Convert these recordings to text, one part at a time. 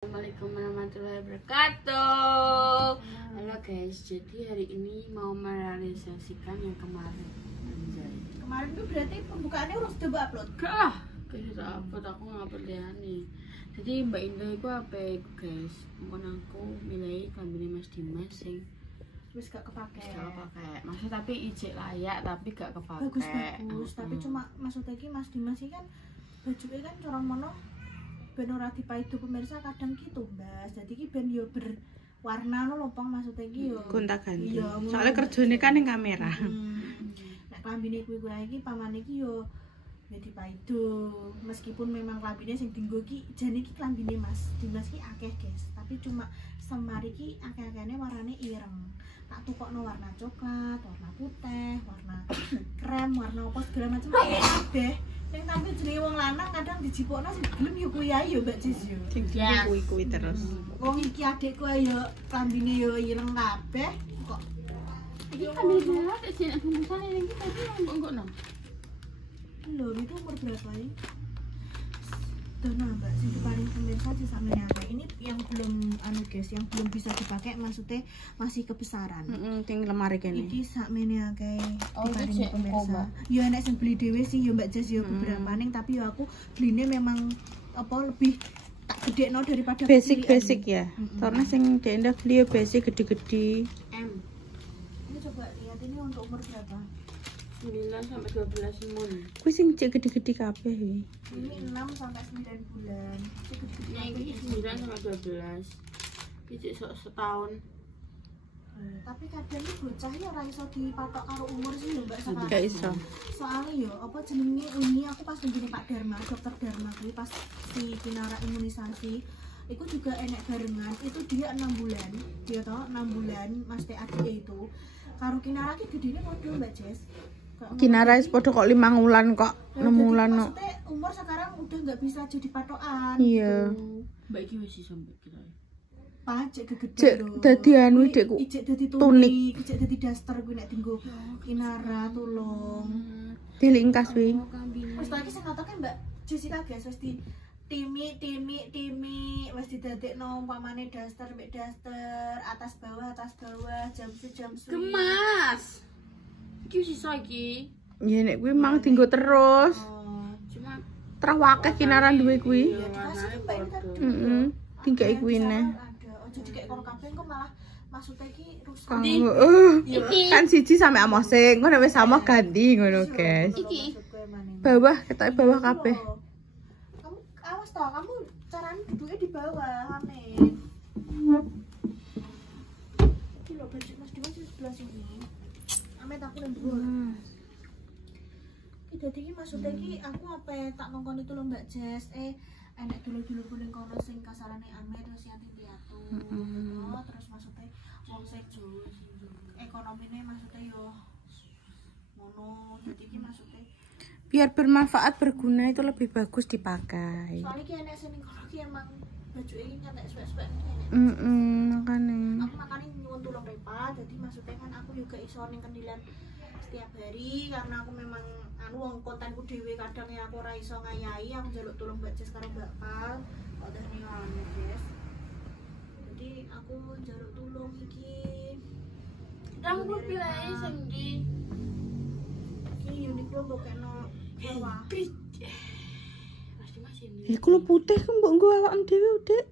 Assalamualaikum warahmatullahi wabarakatuh. Halo guys, jadi hari ini mau merealisasikan yang kemarin. Anjay. Kemarin tuh berarti pembukaannya harus coba upload. Gak lah, kita upload aku ngupload nih. Jadi Mbak Indah itu apa itu guys? Mungkin aku milih kambingnya Mas Dimas sing Terus gak kepake. Maksudnya tapi ijek layak tapi gak kepake. Bagus. Tapi cuma maksudnya ki Mas Dimas kan bajuke kan corong mono ben ora dipaido pemirsa kadang gitu, Mbak. Jadi ki ben yo berwarna lho pong maksudnya ki yo gonta-ganti. Soalnya kerjane kan ning kamera. Nek klambine kuwi iki pamane ki yo dipaido. Meskipun memang klambine sing dienggo ki jane ki klambine Mas Dimas ki akeh, guys. Tapi cuma semari ki akeh-akehane warnane ireng. Tak tukokno warna coklat, warna putih, warna krem, warna apa segala macam kabeh. Ning tampil jenenge wong lanang kadang dijipokno sing gelem yo kuwi ae yo Mbak Cis yo. Sing kuwi terus. Wong iki adikku yo klambine yo ireng kabeh kok. Iki kambing merah sing bungkusan ini tadi enggak nang. Lho, itu umur berapa ini? Dona Mbak, sing paling pemirsa sih sampe nyampe. Ini yang belum guys, yang belum bisa dipakai maksudnya masih kebesaran. Ting lemari kene. Iki sakmene akeh diparing iki pemirsa. Yo enek sing beli dhewe sih yo Mbak Jas yo beberapa ning tapi yo aku beline memang apa lebih tak gedekno daripada basic ya. Karena sing Denda beli yo basic gede-gede. Ini coba lihat ini untuk umur berapa? 9 sampai 12 mun. Kuwi sing cek gede-gede kabeh kuwi. Ini 6 sampai 9 bulan. Nah, ini 9 sampai 12. Iki setahun. Tapi kadang iki bocah ya ora iso dipatok karo umur sih yo Mbak sekarang. Gak iso. Soalnya yo apa jenenge ini aku pas ngene Pak Dharma, Dokter Dharma kuwi pas si Kinara imunisasi. Itu juga enek barengan, itu dia 6 bulan. Dia tau 6 bulan Mas Teh adik itu. Karo Kinara ki gedene padha Mbak Jess. Kinara wis padha kok 5 wulan kok. 6 wulan kok. Maksudnya umur sekarang udah nggak bisa jadi patokan. Iya. Mbak iki wis sampai kita. Pajak gegede Cek dadi anu dekku. Ijek dadi tunik, ijek dadi daster kuwi nek dienggo Kinara tulung. Dilingkas kuwi. Wis ta iki sing ngotoke Mbak Jessica guys wis di timi wis didadekno umpamane daster mbek daster, atas bawah, jumpsuit. Kemas. Iki wis iso iki. Ya nek kuwi mang dienggo terus. Cuma Trawakeh Kinara duwe kuwi. Ya dikasih Mbak ini tadi. Heeh. Tinggal kuwi neh. Jadi kayak kono kabeh kok malah maksudnya iki rusak. Kan siji sampe amose, ngono wis sama ganti ngono, guys. Iki Bawah, ketoke bawah kabeh. Kamu awas toh, kamu caranya duduknya di bawah, Amin. Iki lho baju Mas Dimas di sebelah sini. Amin aku nang dhuwur. Iki dadi iki maksudnya iki aku apa tak ngongkon itu lho Mbak Jess. Enek dulur-dulur kuning kono sing kasarane Amin terus Yanti Piatu. Terus maksudnya wong sejo ekonomine maksudnya yo ngono. Jadi iki maksudnya Biar bermanfaat berguna itu lebih bagus dipakai. soalnya ki enek sing kono ki emang baju iki nyantek suwek-suwek. Makane. Aku makane nyuwun tulung Repa, jadi maksudnya kan aku juga iso ning kendilan setiap hari karena aku memang anu wong kontenku dhewe kadang ya aku ora iso ngayahi, aku njaluk tulung Mbak Jess karo Mbak Pal. Kok dah ning anu Jess. Jadi aku njaluk tulung iki. Dang ku pilih sing di Iki Uniqlo bokeno mewah. Mas Dimas ini. Iku lho putih ku mbok nggo awaken dhewe, Dik.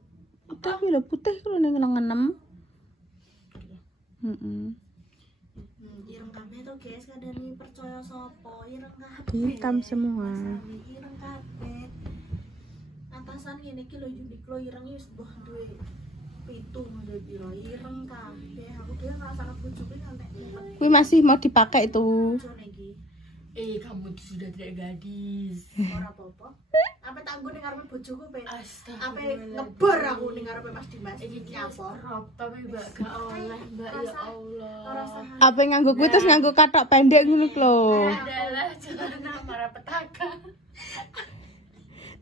Tapi lho putih ku ning lengan. Ireng kabeh to guys, kadang percaya sapa, ireng kabeh. Hitam semua. Ireng kabeh. Atasan ngene iki lho Uniqlo ireng wis mbah duwe 7 model piro ireng kabeh. Aku dhewe ngrasakno bojoku ngantek mumet. Kuwi masih mau dipakai itu. Jone iki. Kamu sudah tidak gadis. Ora apa-apa. Apa tak nggo ning ngarepe bojoku pe. Apa Astagfirullah. ngebor aku ning ngarepe Mas Dimas. Iki apa? crop tapi Mbak gak oleh Mbak ya Allah. Apa nganggo kuwi terus nganggo katok pendek ngono lho. Adalah celana para petaka.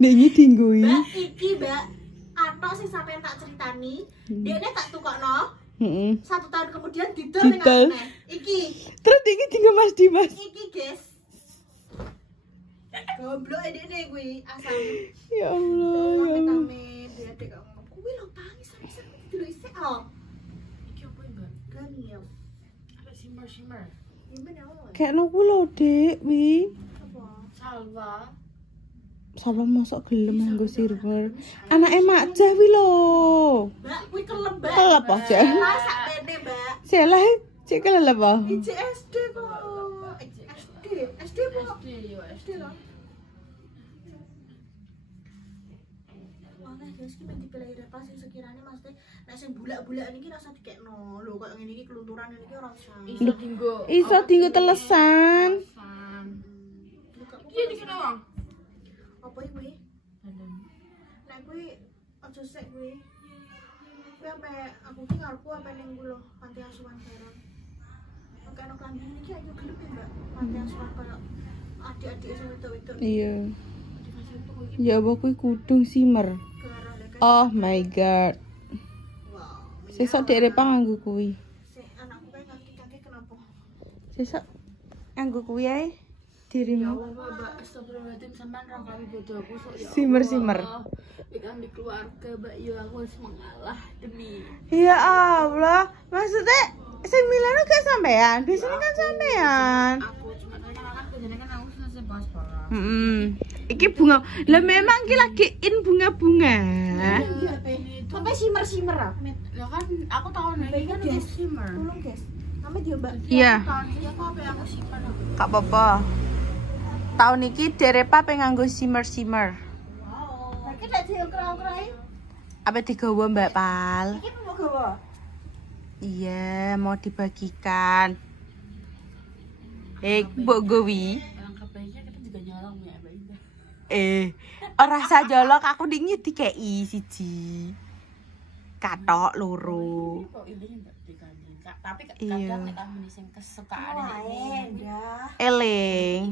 Nek iki dinggui. Mbak iki Mbak katok sing sampeyan tak ceritani, dekne tak tukokno. Heeh. 1 tahun kemudian didol ning aku. Iki. Terus iki dienggo Mas Dimas. Iki guys. Goblok ini kuwi asam. Ya Allah. Amit-amit dia dek kuwi lho shimmer. Ini apa? Kayak nopo lho, Dik, wi. Apa? Salva. Salah mosok gelem nganggo silver. Anake Mak Jah wi lho. Mbak, kuwi kelem, Mbak. Kelep aja. Masak bene, Mbak. Salah cek kelep apa? Iki SD kok. SD kok. SD lho. Mana guys ki men dipilih repas sing sekiranya maksudnya nek sing bulak-bulak niki rasa dikekno. Lho kok ngene iki kelunturan ngene iki ora usah. Iso dinggo. Iso dinggo telesan. Iya dikene wong. Apa iki kuwi? Nek kuwi aja sik kuwi. Kuwi ampe aku ki ngarepku ampe ning kula panti asuhan bareng. Oke ana klambi iki ayo gelem ya, Mbak. Panti asuhan kaya adik-adik sing wedok-wedok. Iya. Ya apa kuwi kudung simmer. Oh my god. Wow. Sesuk Dek Repa nganggo kuwi. Sik anakku kae kaki kenapa? Sesuk nganggo kuwi ae. Ya Dirimu. Allah, Mbak, astagfirullahaladzim, sampean ra kami bodoh aku sok ya. Simmer. Di kami keluarga, Mbak, yo aku harus mengalah demi. Ya Allah, maksudnya sing milano gak sampean? Biasanya kan sampean. Aku cuma kan kejadian kan aku selesai bahas-bahas. Iki bunga. Lah memang iki lagi in bunga-bunga. Sampai simmer ah. Lah kan aku tahun ini kan udah shimmer. Tolong, guys. Kami dia, Mbak. Iya, Tahun ini aku apa yang aku simpen? gak apa-apa. Tahun iki Derepa pengen nganggo simmer. Wow. Lagi nek diukur-ukurai. Apa digawa Mbak Pal? Iki mau gawa. Iya, mau dibagikan. Mbok gowi. Langkah baiknya kita juga nyolong ya, Mbak Indah. Ora usah jolok, aku dingin dikei siji. Katok loro. Kok ini Mbak dikandung. Tapi Iya. kadang nek klambi sing kesukaan ini. Eling.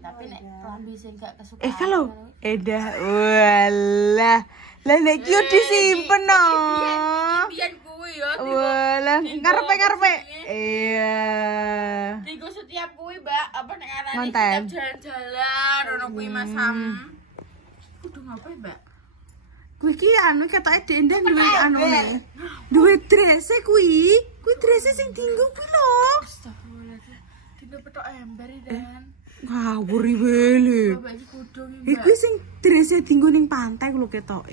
Tapi nek klambi sing gak kesukaan. Kalau edah walah. Lah nek ki yo disimpen no. Biyen kuwi ya. Walah, ngarepe. Iya. Digo setiap kuwi, Mbak, apa nek arane Ngonten. setiap jalan-jalan ono kuwi masam. Kudu ngapain, Mbak? Kuwi ki anu ketoke dendeng duwe anune. Duwe drese kuwi. Kuwi drese sing dienggo kuwi lho. Astagfirullahaladzim. Tiba petok ember dan. Ngawur wele. Bapak iki kudu Kuwi sing drese dienggo ning pantai lho ketoke.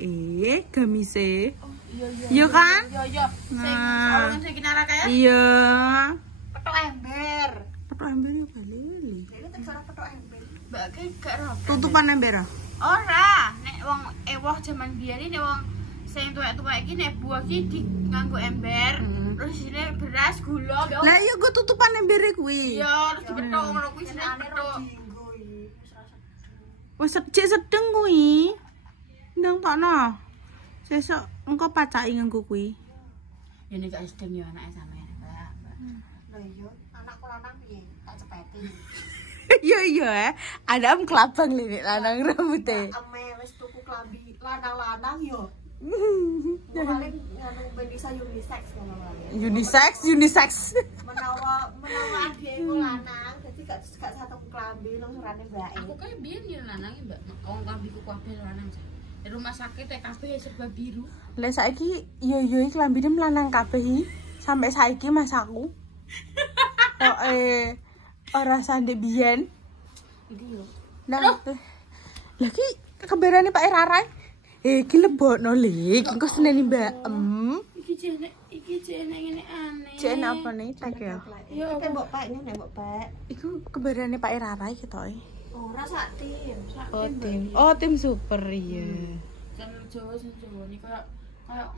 Gamise. Oh, iya. Iya kan? Iya. Sing Nah. sarungan sing kinara kae. Iya. Petok ember. Petok ember yo bali. Ini terserah petok ember. Mbak ki gak rapi. Tutupan ember. Ora, nek wong ewoh jaman biyen nek wong sing tuwek-tuwek iki nek buah ki di nganggo ember, terus isine beras, gula, Lah iya go tutupan embere kuwi. iya, terus dipethuk ngono kuwi isine dipethuk. Wis cek sedeng kuwi. Ndang tokno. Sesuk engko pacaki nganggo kuwi. Ya nek gak sedeng ya anake sampean, Mbak. Lah iya, anakku lanang piye? Tak cepeti. Iya. Ada kelabang linik lanang rambutnya. Ame wis tuku klambi lanang-lanang yo. Paling nganu bisa unisex ngono wae. Unisex. Menawa adike iku lanang, dadi gak satu klambi lungsurane mbake. Aku kayak biyen ya lanange, Mbak. Wong klambiku kabeh lanang. Di rumah sakit kabeh serba biru. Lah saiki yo iki klambine lanang kabeh iki. Sampai saiki Mas aku. Kok ora sandek biyen. Iki lho. Nah, lagi kabarane Pak Rarai. Iki lebokno Lik, engko seneni Mbak. Iki jene ngene aneh. Cek apa nih cek ya? Yo tembok Pak, ini tembok Pak. Iku kabarane Pak Rarai ketoke. Ora sak tim. Oh, tim super iya. Channel Jawa sing Jawa iki kayak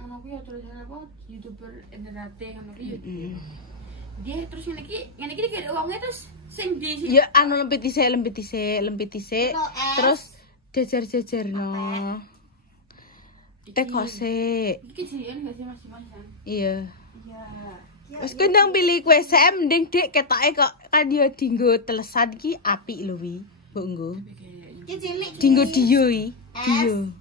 ngono kuwi ya tulisan apa YouTuber Enderate ngono kuwi. Dia terus ngene iki kayak wongnya terus sing di Ya anu lempit isik. Terus jajar-jajarno. Tekose. iki jian gak sih Mas? Iya. Iya. Wis kendang pilih kue saya mending Dik ketoke kok kan dia dinggo telesan ki apik lho wi. Mbok nggo. Ki cilik. Dinggo dio iki. Dio.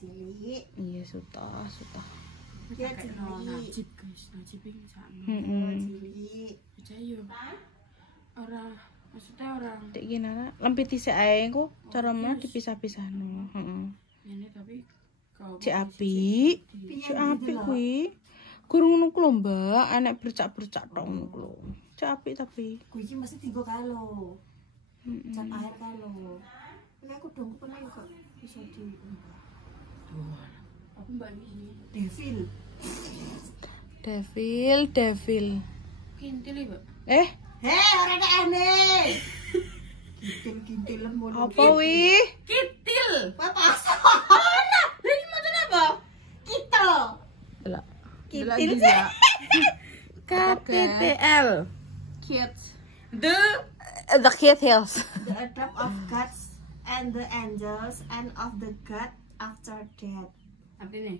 Cilik. Iya sutah. Ki cilik. Najib guys, Najib iki sakno. Cilik. Percaya. Ora maksudnya orang Dik ki nara lempit isik ae engko cara mana dipisah-pisahno. Heeh. ini tapi kau Cek apik. Cek apik kuwi. Gurung ngono ku lho, Mbak. Anek bercak-bercak tok ngono ku lho. Capek tapi. Kuwi iki mesti dienggo kalo. Cat air kalo. Ini aku dong pernah kok bisa di. Aku mbak ini. Devil. Kintil ya, Mbak. Ora nek aneh. Kintil mono. Apa wi? Kitil. Apa? Lah iki macam apa? Kita. Delok. Kitil Delok gila. KTTL. Kids. The Kid Hills. The adopt of gods and the angels and of the god after death. Apa ini?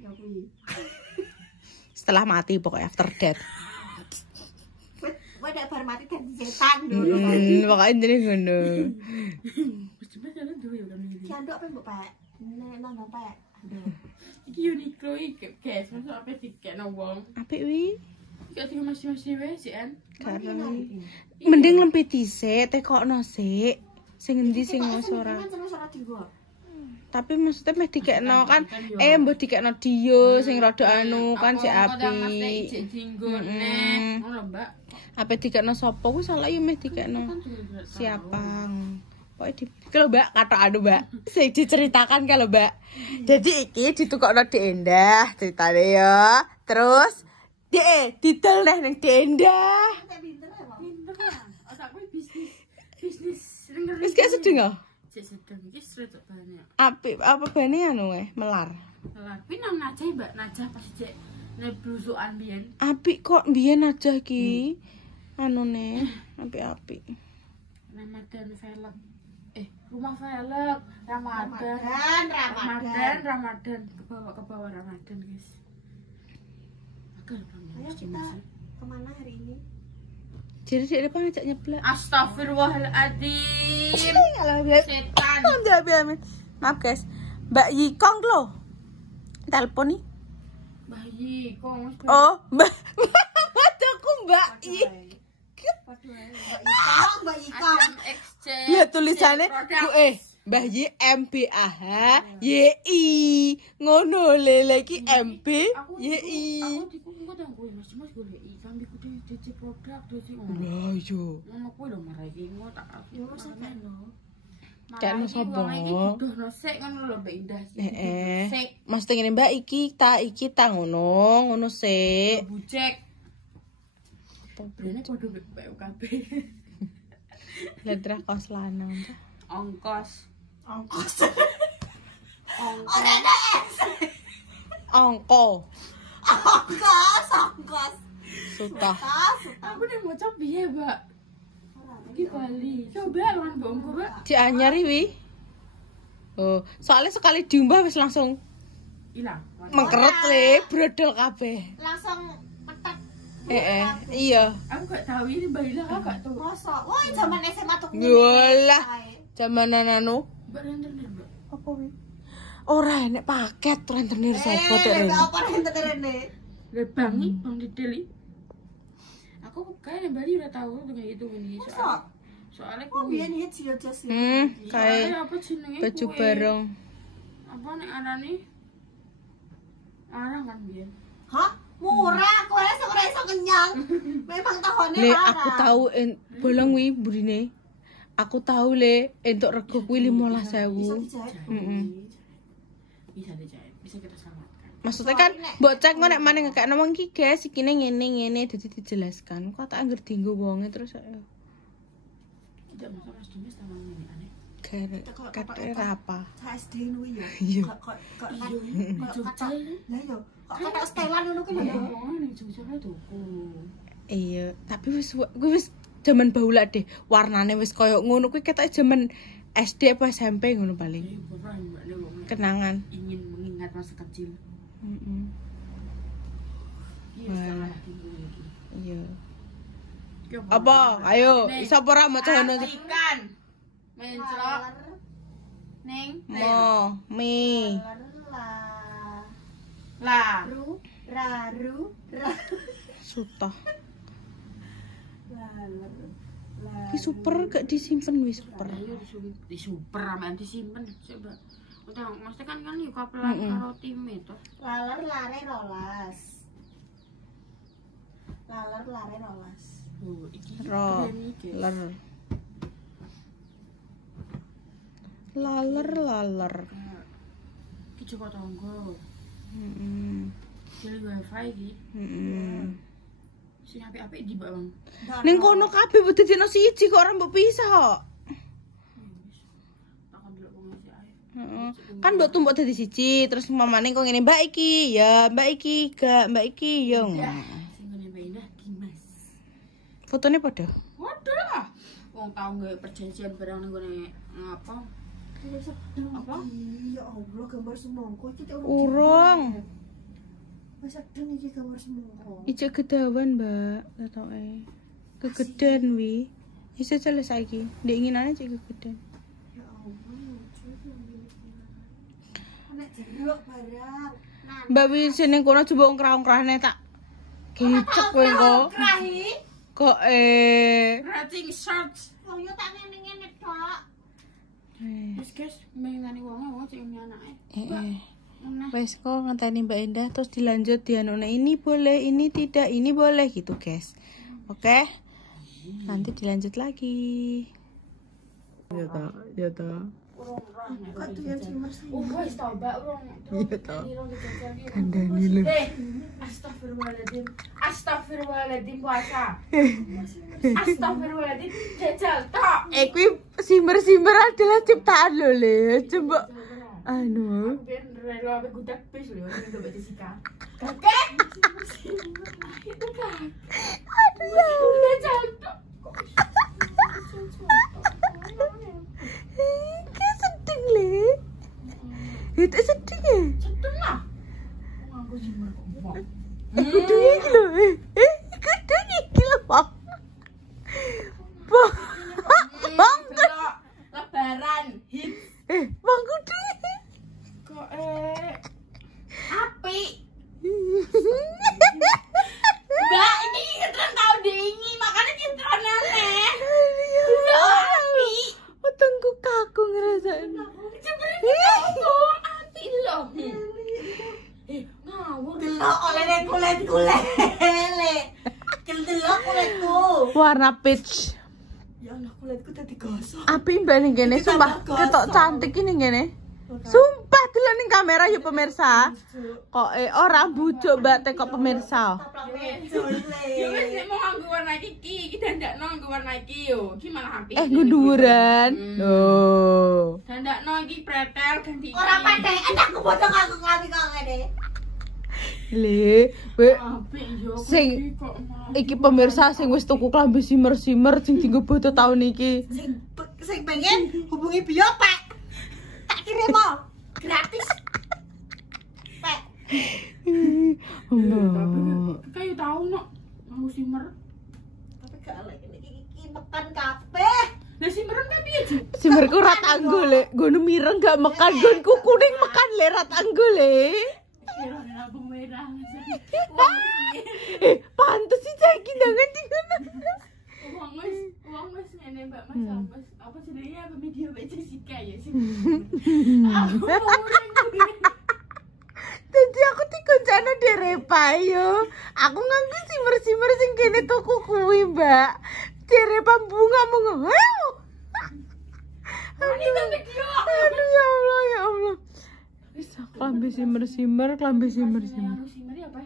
Ya kuwi. Setelah mati pokoknya after death. Wah, nek bar mati dadi setan lho. Pokoknya intinya ngono. Mesti jalan dulu ya kan ini. Ki anduk apa mbok Pak? Nek nang Pak. Aduh. Iki Uniqlo iki, guys, masuk apa dikekno wong. Apik wi? Iki tinggal masih wes kan. Karo. Mending lempit dhisik, tekokno sik. Sing endi sing wis ora. Tapi maksudnya meh dikekno kan mbok dikekno Dio sing rada anu kan sik apik. Ngono, Mbak. Apa dikekno sapa kuwi salah yo meh dikekno siapa. Pokoke di kalau Mbak kata anu Mbak, sing diceritakan kalau Mbak. Jadi iki ditukokno Dek Endah ceritane ya. Terus didol neh ning Dek Endah. Pinter lah. Otakku bisnis. Wis gak sedeng oh? Cek sedeng iki sret banyak. Apa bane anu melar. Tapi nang Najah Mbak, Najah pas cek neblusukan biyen. Apik kok mbiyen aja ki. Anune apik-apik. Ramadan velg. Rumah velg, Ramadan. Ke bawah Ramadan, guys. Ayo kita kemana hari ini? Jadi dia depan ngajak nyeblak. Astagfirullahaladzim. Setan. Maaf guys. Mbak Yikong lo. Telepon nih. Mbak Yikong. Oh, Mbak. Aku Mbak I. Mbak Yikong. Lihat tulisannya Mbah Y MBAH YI ngono le lagi MB YI. Aku dikungkut yang gue Mas golek ikan di kudu DC produk DC ngono. Lah iya. Ngono kuwi lho marah iki engko tak Yo sakno. Kan sapa? Dudono sik ngono lho Mbak Indah. Sik. Maksudnya ngene Mbak iki ta ngono sik. Bucek. Brene padha PUKB. Letra kos lanang. Ongkos. Ongko. Sutah. Aku nek maca piye, Mbak? Iki Bali. Coba lan bongko, Mbak. Dianyar wi. Oh, soalnya sekali diumbah wis langsung Ilang. mengkeret le, brodol kabeh. Langsung petet. Iya. Aku gak tahu ini Mbak Ila aku gak tahu. Mosok. Woi, zaman SMA tuh. Yolah. Zamanan anu. Mbak rentenir, Mbak. Apa wi? Ora enek paket rentenir sapa tek rene. Apa rentenir rene? Lebangi, Bang Dideli. Aku kayaknya Bali udah tahu dengan itu ini. Soalnya Oh, biyen hits yo jas. Kayak apa jenenge? baju bareng. Apa nek arane? Arang kan biyen. Hah? Murah, kowe ora iso kenyang. Memang tahone Le larang. aku tahu bolong wi burine. Aku tahu le entuk rego kuwi 15.000. Bisa dijahit, bisa kita selamatkan. Maksudnya kan mbok cek kok nek maneh ngekekno wong iki guys ikine ngene dadi dijelaskan. Kok tak anggere dienggo wonge terus Tidak masuk Mas Dimas taman ini aneh. Kate apa? SD nu ya. Iya. Kok Jogja ini. Lah yo, kok kata setelan ngono ki lho. Ning Jogja kae tuku. Iya, tapi kuwi wis jaman baula deh. Warnane wis koyo ngono kuwi ketoke jaman SD apa SMP ngono paling. Kenangan. Ingin mengingat masa kecil. Iya. Apa? Ayo, iso apa ora maca ngono? Ikan. Mencrok. Ning. Mi. Lah. Sutah. Wih super gak disimpen wis super. Di super aman disimpen coba. Udah mesti kan yuk kapelan karo tim itu. Laler lare rolas. Oh, iki keren iki. Laler. Iki Joko Tonggo. Jadi wifi iki. Sing apik-apik di Bang. Ning kono kabeh mbok didino siji kok ora mbok pisah kok. Takon delok wong iki ae. Kan mbok tumpuk dadi siji, terus mamane kok ngene, Mbak iki, ya Mbak iki, gak Mbak iki, yo. Sing ngene Mbak Indah Dimas. Fotone padha. Waduh lah. Wong tau nggawe perjanjian bareng nang gone ngapa? Apa? Ya Allah, gambar semongko iki tak Urung. Wis sedeng iki gambar semongko. Ijek gedawan, Mbak, ketoke. Kegeden wi. Iso jale saiki. Ndek inginane cek kegeden. Ya Allah, lucu iki. Nek jeruk barang. Mbak wi seneng kono coba ongkrah-ongkrahne tak gicek kowe kok. Krahi. Kok Rating shorts. Oh yo tak ngene-ngene tok. Wis guys, mengani wong cek ini anake. Wes kok ngenteni Mbak Indah terus dilanjut dianone ini boleh, ini tidak, ini boleh gitu, guys. Oke? Nanti dilanjut lagi. Ya toh. Kok tuyan simmer-simmer. Oh, wis tau Mbak urung. Iya toh. Kandani lho. Astagfirullahaladzim. Astagfirullahaladzim puasa. Astagfirullahaladzim jajal tok. Kuwi simmer-simmer adalah ciptaan lho, Le. Coba anu. Aku ben rela ape gudak bis lho ning Mbak Jessica. Kakek. Itu kan. Aduh, jajal tok. Kayak sedih, Le. Itu sedih ya? Sedeng lah. Nganggo simmer kok. Kudu iki lho. Kudu iki lho, Bang. Bang, Lebaran hits. Bang kudu. Kok api. Mbak, ini ketron tau dingi, makanya ketron aneh. Api. Utangku kaku ngerasain. Jebule api lho. Ngawur. Delok oleh kulit-kulit. Delok kulitku. Warna peach. Ya Allah, kulitku tadi gosok. Api mbak nih gini, sumpah ketok cantik ini gini. Sumpah delok ning kamera yuk pemirsa. Kok orang bujuk mbak tekok pemirsa. Ya wis mau nganggo warna iki dandakno nganggo warna iki yo. Iki malah api. Gunduran. Oh. Dandakno iki pretel ganti iki. Ora pede, aku potong aku nganti kok ngene. Le, we Api yo. sing iki pemirsa sing wis tuku klambi simmer-simmer sing dienggo bodo taun iki. Sing pengen hubungi Bio, Pak. Tak kirim mo. Gratis. Pak. Kayu tau nok nganggo simmer. Tapi gak lek iki mekan kabeh. Lah simmeran kan piye, Ji? Simmerku rat anggo le, gono mireng gak mekan gonku kuning mekan le rat anggo le. Kira lampu merah. Pantes sih saiki ndangan dikono. Uang mas ngene Mbak Mas Mas apa sebenarnya apa video Mbak Jessica ya sih. Jadi aku dikoncana Derepa yo. Aku nganggo simmer-simmer sing kene tuku kuwi, Mbak. Derepa bunga-bunga. Aduh ya Allah ya Allah. Klambi simmer-simmer, klambi simmer-simmer. Simmer apa?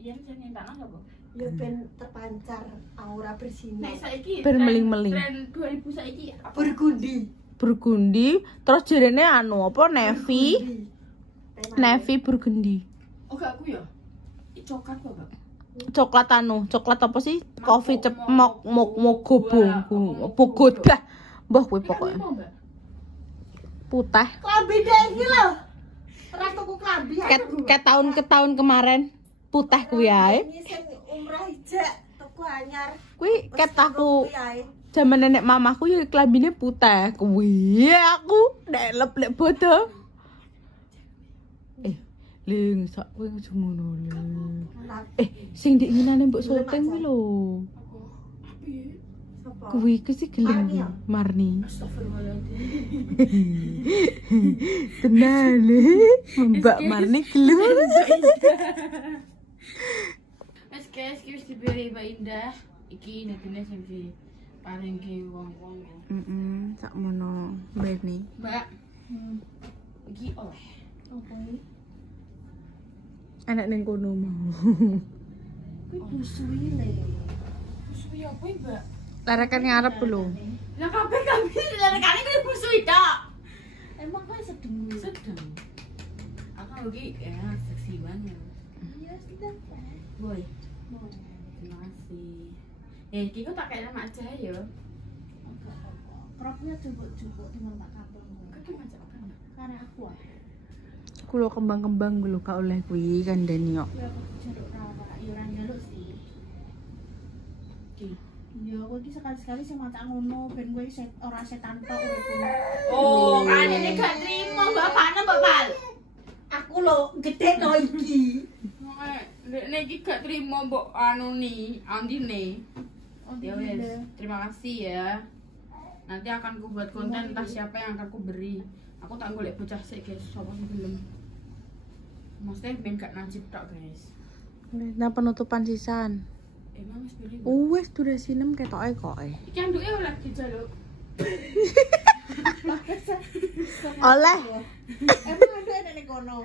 Iya jenenge tanah apa? Ya ben terpancar aura bersinar. Nek saiki Bermeling-meling. Tren 2000 saiki apa? Burgundi. Burgundi, terus jarene anu apa navy? Navy burgundi. Oh gak aku ya. Coklat kok, Mbak. Coklat anu, coklat apa sih? Coffee mok gobong. Pogot dah. Mbah kuwi pokoke. Putih. Klambi dek iki lho. Ora tuku klambi. Ket tahun ke tahun kemarin putih kuwi ae. Ini sing umrah ijek tuku anyar. Kuwi ket aku jaman nenek mamaku ya klambine putih. Kuwi aku nek lep bodo. Ling sak kowe aja ngono le. Sing diinginane mbok syuting kuwi lho. Kuwi sih gelem Marni. Tenan le. Mbak Marni gelem. Guys, wis dibeli Mbak Indah. iki dadine sing di paling ke wong-wong. Sakmono mbene. Mbak, iki oleh. Apa iki? Anak ning kono mau. Kuwi busui le. Busui apa iki, Mbak? Larekan ngarep lho. Lah kabeh larekane kuwi busui tok. Emang kowe sedeng. Sedeng. Aku lagi ya seksi banget. Iya, sedeng. Boy. Terima kasih. Iki kok tak kayak nama aja ya. Propnya cukup dengan tak kapel. Kok macam apa enggak? Karena aku ah. Kulo kembang-kembang lho gak oleh kuwi kandhani kok. Ya aku jaluk rawa, ya ora njaluk sih. Iki. Ya aku iki sekali-sekali sing macak ngono ben kowe ora setan tok uripmu. Oh, kan ini gak terima bapaknya Bapak. Aku lho gede no iki. Nek iki gak terima mbok anu ni, andine. Ya wes, terima kasih ya. Nanti akan ku buat konten entah siapa yang akan ku beri. Aku tak golek bocah sik guys, sapa sing belum. Maksudnya ben gak najib tok guys. Nah penutupan sisan. Emang wis beli. Wes durasi 6 ketoke kok. Iki anduke oleh dijaluk. Oleh. Emang ada enek ning kono.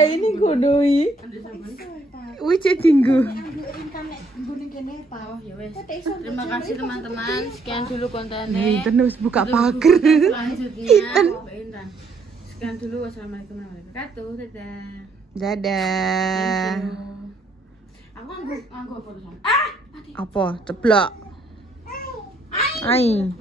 Ini kono iki. Andu sampean. Wis dinggo. Andu ringkan nek nggone kene pa. Oh ya wes. Kok iso Terima kasih teman-teman. Sekian dulu kontennya. Nih, terus buka pagar. Selanjutnya. Sekian dulu. Wassalamualaikum warahmatullahi wabarakatuh. Dadah. Dadah. Thank you. Aku nganggo apa tuh? Ah, mati. Apa? Ceblok. Ai.